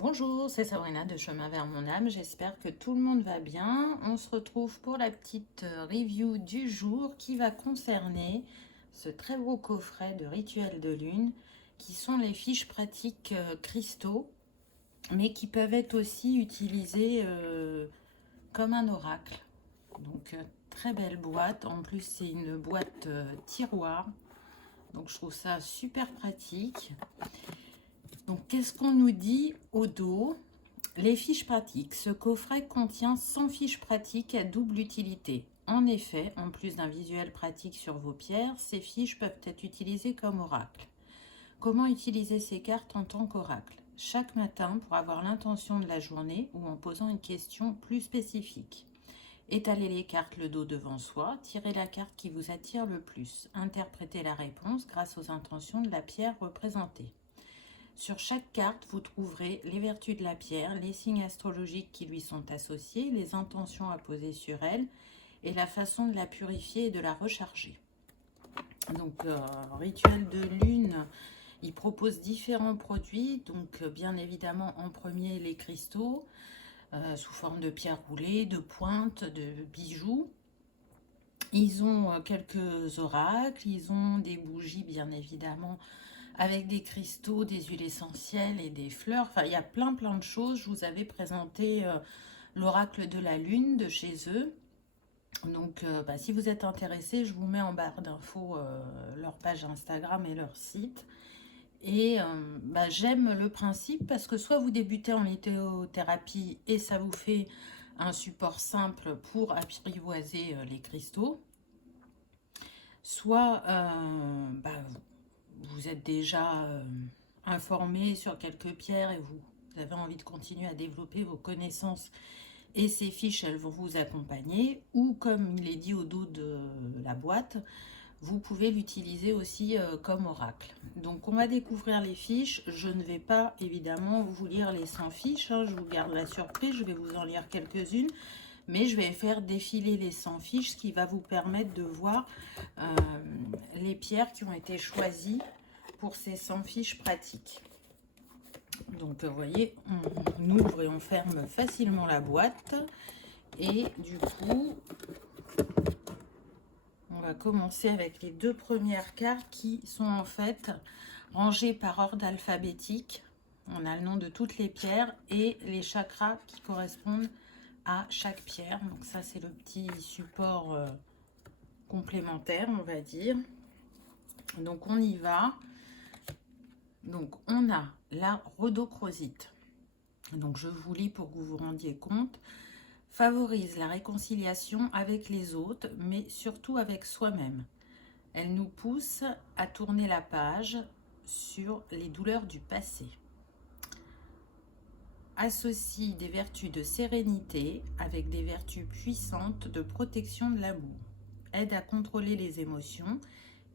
Bonjour, c'est Sabrina de Chemin vers mon âme. J'espère que tout le monde va bien. On se retrouve pour la petite review du jour qui va concerner ce très beau coffret de rituels de lune qui sont les fiches pratiques cristaux, mais qui peuvent être aussi utilisées comme un oracle. Donc, très belle boîte. En plus, c'est une boîte tiroir. Donc, je trouve ça super pratique. Donc, qu'est-ce qu'on nous dit au dos? Les fiches pratiques. Ce coffret contient 100 fiches pratiques à double utilité. En effet, en plus d'un visuel pratique sur vos pierres, ces fiches peuvent être utilisées comme oracle. Comment utiliser ces cartes en tant qu'oracle? Chaque matin pour avoir l'intention de la journée ou en posant une question plus spécifique. Étalez les cartes le dos devant soi, tirez la carte qui vous attire le plus. Interprétez la réponse grâce aux intentions de la pierre représentée. Sur chaque carte, vous trouverez les vertus de la pierre, les signes astrologiques qui lui sont associés, les intentions à poser sur elle et la façon de la purifier et de la recharger. Donc, rituel de lune, il propose différents produits. Donc, bien évidemment, en premier, les cristaux sous forme de pierres roulées, de pointes, de bijoux. Ils ont quelques oracles, ils ont des bougies, bien évidemment, avec des cristaux, des huiles essentielles et des fleurs. Enfin, il y a plein de choses. Je vous avais présenté l'oracle de la lune de chez eux. Donc, si vous êtes intéressé, je vous mets en barre d'infos leur page Instagram et leur site. Et j'aime le principe parce que soit vous débutez en lithothérapie et ça vous fait un support simple pour apprivoiser les cristaux, soit vous êtes déjà informé sur quelques pierres et vous avez envie de continuer à développer vos connaissances et ces fiches, elles vont vous accompagner. Ou comme il est dit au dos de la boîte, vous pouvez l'utiliser aussi comme oracle. Donc on va découvrir les fiches. Je ne vais pas évidemment vous lire les 100 fiches, hein. Je vous garde la surprise, je vais vous en lire quelques-unes. Mais je vais faire défiler les 100 fiches, ce qui va vous permettre de voir les pierres qui ont été choisies pour ces 100 fiches pratiques. Donc, vous voyez, on ouvre et on ferme facilement la boîte. Et du coup, on va commencer avec les deux premières cartes qui sont en fait rangées par ordre alphabétique. On a le nom de toutes les pierres et les chakras qui correspondent à chaque pierre. Donc ça, c'est le petit support complémentaire, on va dire. Donc on y va. Donc on a la rhodochrosite. Donc je vous lis pour que vous vous rendiez compte. Favorise la réconciliation avec les autres, mais surtout avec soi-même. Elle nous pousse à tourner la page sur les douleurs du passé. Associe des vertus de sérénité avec des vertus puissantes de protection de l'amour. Aide à contrôler les émotions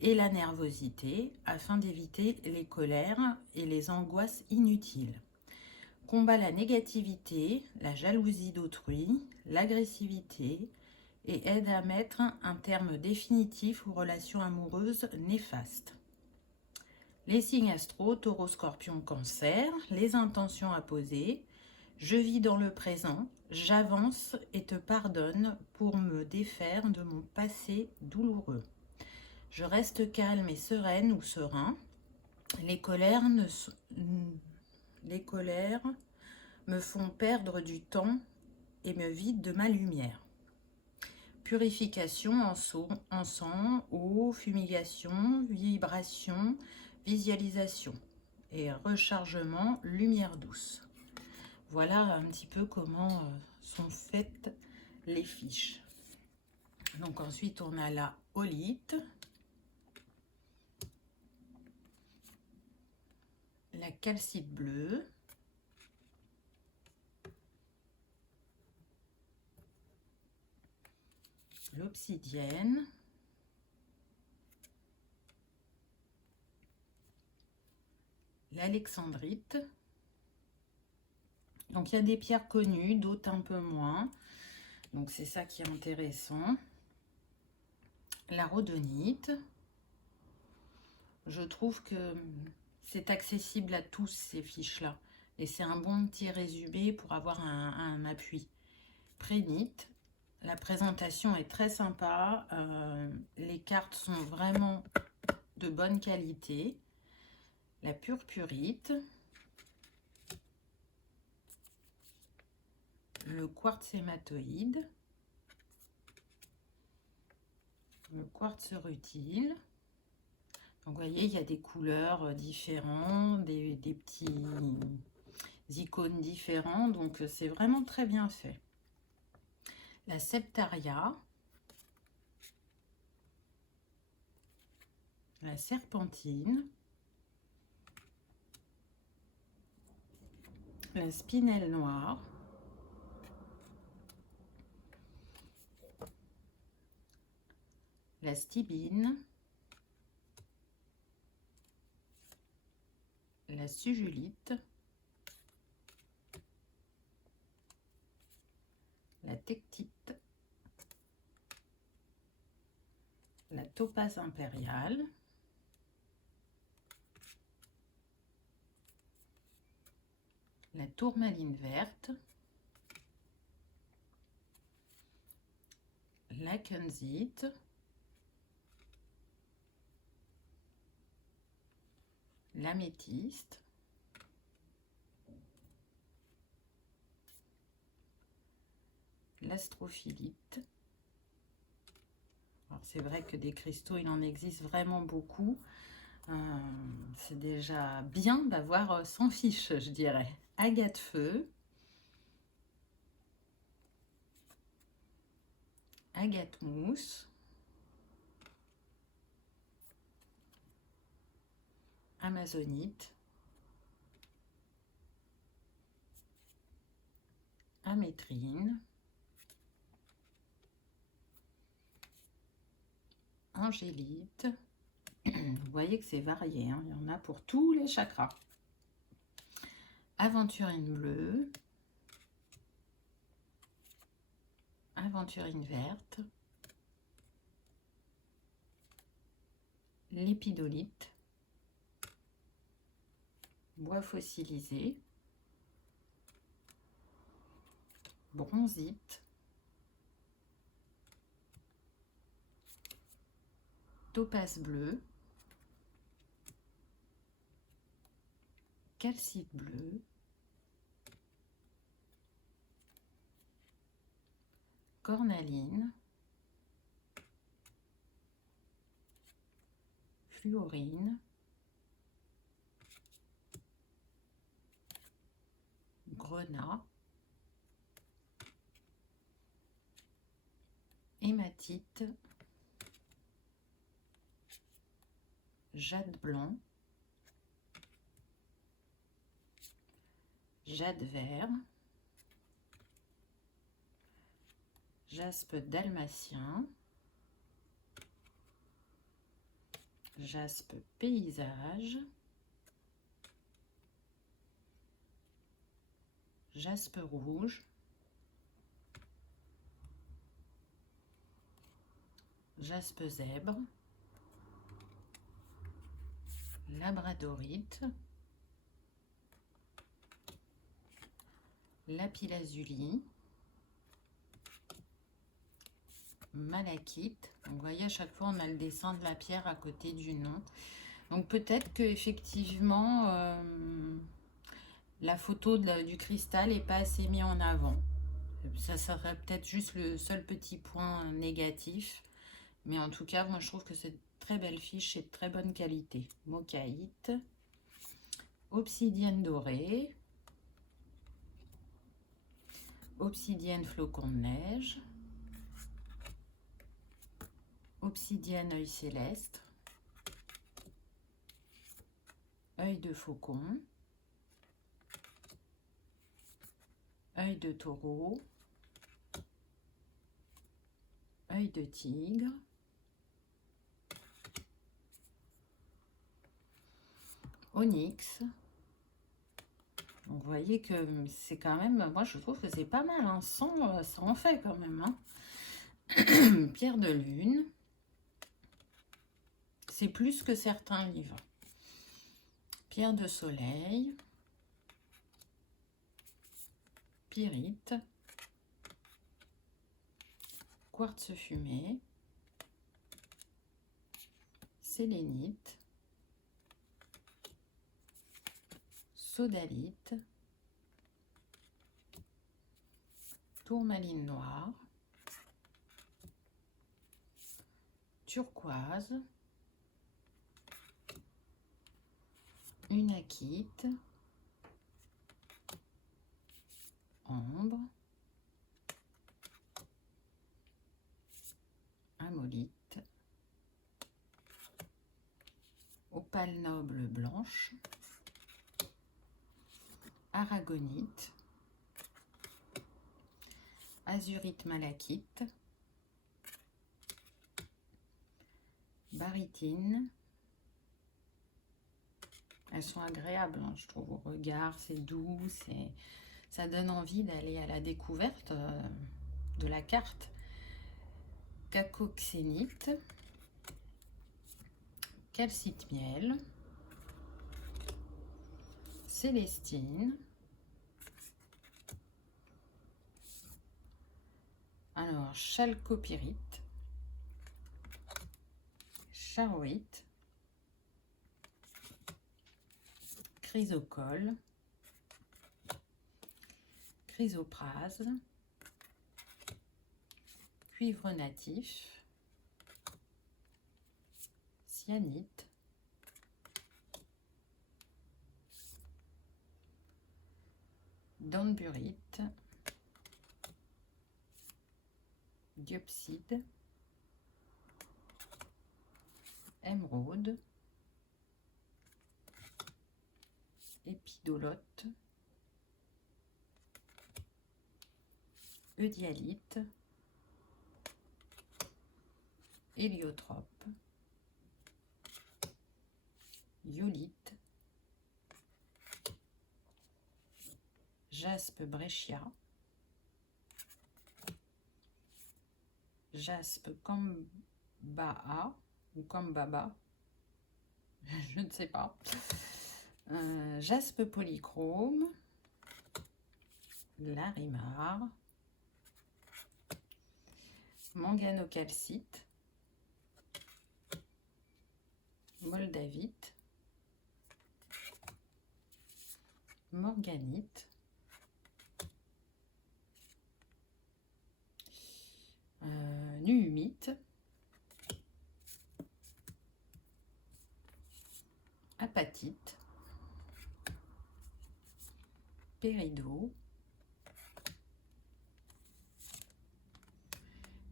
et la nervosité afin d'éviter les colères et les angoisses inutiles. Combat la négativité, la jalousie d'autrui, l'agressivité et aide à mettre un terme définitif aux relations amoureuses néfastes. Les signes astro, taureau, scorpion, cancer, les intentions à poser. Je vis dans le présent, j'avance et te pardonne pour me défaire de mon passé douloureux. Je reste calme et sereine ou serein. Les colères me font perdre du temps et me vident de ma lumière. Purification en sang, eau, fumigation, vibration, visualisation et rechargement, lumière douce. Voilà un petit peu comment sont faites les fiches. Donc ensuite on a la holite, la calcite bleue, l'obsidienne, l'alexandrite. Donc il y a des pierres connues, d'autres un peu moins. Donc c'est ça qui est intéressant. La rhodonite. Je trouve que c'est accessible à tous ces fiches-là. Et c'est un bon petit résumé pour avoir un appui. Prénite. La présentation est très sympa. Les cartes sont vraiment de bonne qualité. La purpurite. Le quartz hématoïde. Le quartz rutile. Donc, vous voyez, il y a des couleurs différentes, des petits icônes différents. Donc, c'est vraiment très bien fait. La septaria. La serpentine. La spinelle noire. La stibine. La sugilite. La tectite. La topaze impériale. La tourmaline verte. La kunzite. L'améthyste. L'astrophilite. C'est vrai que des cristaux, il en existe vraiment beaucoup. C'est déjà bien d'avoir s'en fiche, je dirais. Agate feu. Agate mousse. Amazonite. Amétrine. Angélite. Vous voyez que c'est varié, hein, il y en a pour tous les chakras. Aventurine bleue. Aventurine verte. L'épidolite. Bois fossilisé. Bronzite. Topaze bleu. Calcite bleu. Cornaline. Fluorine. Grenat. Hématite. Jade blanc. Jade vert. Jaspe dalmatien. Jaspe paysage. Jaspe rouge. Jaspe zèbre. Labradorite. Lapis-lazuli. Malachite. Donc, vous voyez, à chaque fois, on a le dessin de la pierre à côté du nom. Donc, peut-être que effectivement, la photo du cristal n'est pas assez mise en avant. Ça serait peut-être juste le seul petit point négatif. Mais en tout cas, moi, je trouve que c'est très belle fiche et de très bonne qualité. Mocaïte. Obsidienne dorée. Obsidienne flocon de neige. Obsidienne œil céleste. Œil de faucon. Œil de taureau. Œil de tigre. Onyx. Donc, vous voyez que c'est quand même, moi je trouve que c'est pas mal, hein. Ça en fait quand même, hein. Pierre de lune. C'est plus que certains livres. Pierre de soleil. pyrite, quartz fumé, sélénite, sodalite, tourmaline noire, turquoise, unakite, ambre, amolite, opale noble blanche, aragonite, azurite malachite, barytine. Elles sont agréables, hein, je trouve, au regard, c'est doux, ça donne envie d'aller à la découverte de la carte. Cacoxénite, calcite miel, célestine, alors chalcopyrite, charoïte, chrysocole, chrysoprase, cuivre natif, cyanite, danburite, diopside, émeraude, épidolote, eudialyte, héliotrope, iolite, jaspe breccia, jaspe cambaa ou cambaba, je ne sais pas, jaspe polychrome, larimar, manganocalcite, moldavite, morganite, nuumite, apatite, péridot,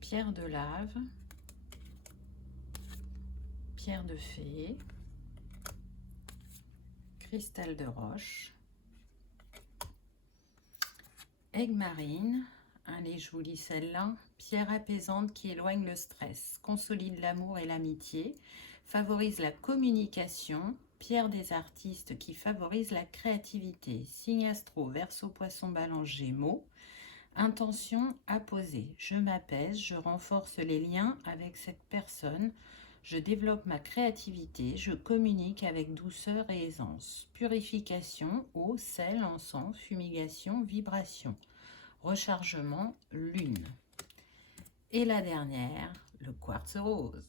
pierre de lave, pierre de fée, cristal de roche, aigue marine, elle est jolie celle-là, pierre apaisante qui éloigne le stress, consolide l'amour et l'amitié, favorise la communication, pierre des artistes qui favorise la créativité, signe astro, Verseau, Poisson, Balance, Gémeaux, intention à poser, je m'apaise, je renforce les liens avec cette personne, je développe ma créativité, je communique avec douceur et aisance, purification, eau, sel, encens, fumigation, vibration, rechargement, lune. Et la dernière, le quartz rose.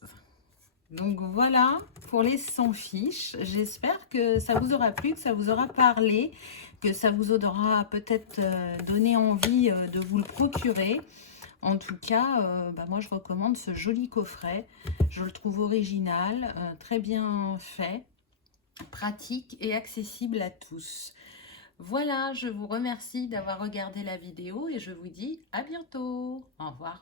Donc voilà pour les 100 fiches. J'espère que ça vous aura plu, que ça vous aura parlé, que ça vous aura peut-être donné envie de vous le procurer. En tout cas, moi je recommande ce joli coffret. Je le trouve original, très bien fait, pratique et accessible à tous. Voilà, je vous remercie d'avoir regardé la vidéo et je vous dis à bientôt. Au revoir.